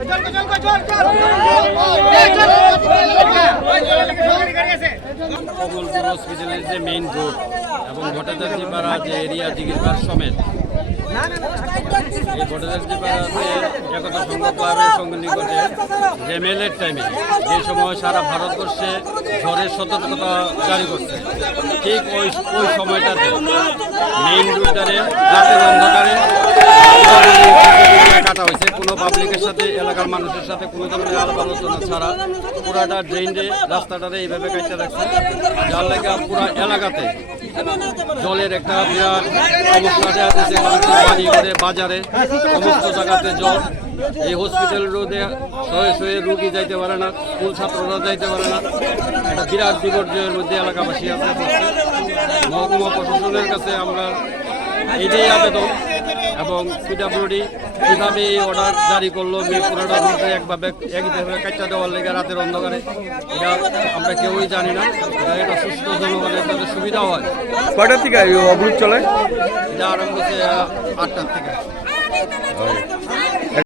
চল চল চল চল কমলপুর হসপিটালের যে মেইন রোড এবং ভট্টাচার্য পাড়া যে এরিয়া জিগিরপাড় সমেত, এই ভট্টাচার্য পাড়াতে একতা সংঘ ক্লাবের সঙ্গে নিকটে রেমেলের টাইমে যে সময় সারা ভারতবর্ষে ঝড়ের সতর্কতা জারি করছে, ঠিক ওই ওই সময়টাতে মেইন রোডটারে রাতের অন্ধকারে কাটা হয়েছে, কোনো পাবলিকের সাথে, এলাকার মানুষের সাথে কোনো ধরনের আলাপ আলোচনা ছাড়া পুরাটা ড্রেনে রাস্তাটারে এইভাবে কাটতে রাখছে। যার লেগে পুরা এলাকাতে জলের একটা বিরাট দেখা যাচ্ছে বাজারে সমস্ত জায়গাতে জল। এই হসপিটাল রোডে শয়ে শয়ে রুগী যাইতে পারে না স্কুল ছাত্ররা যাইতে পারে না। একটা বিরাট বিপর্যয়ের মধ্যে এলাকাবাসী আছে। মহকুমা প্রশাসনের কাছে আমরা এটাই আবেদন। এবং পিডাব্লিউডি কীভাবে এই অর্ডার জারি করল পুরোটা রুটে একভাবে একভাবে কাটটা দেওয়ার লেগে রাতের অন্ধকারে। এটা আমরা কেউই জানি না। এটা সুস্থ জনগণের যাতে সুবিধা হয়। কয়টার থেকে অবরোধ চলে? এটা আরম্ভ হচ্ছে আটটার থেকে।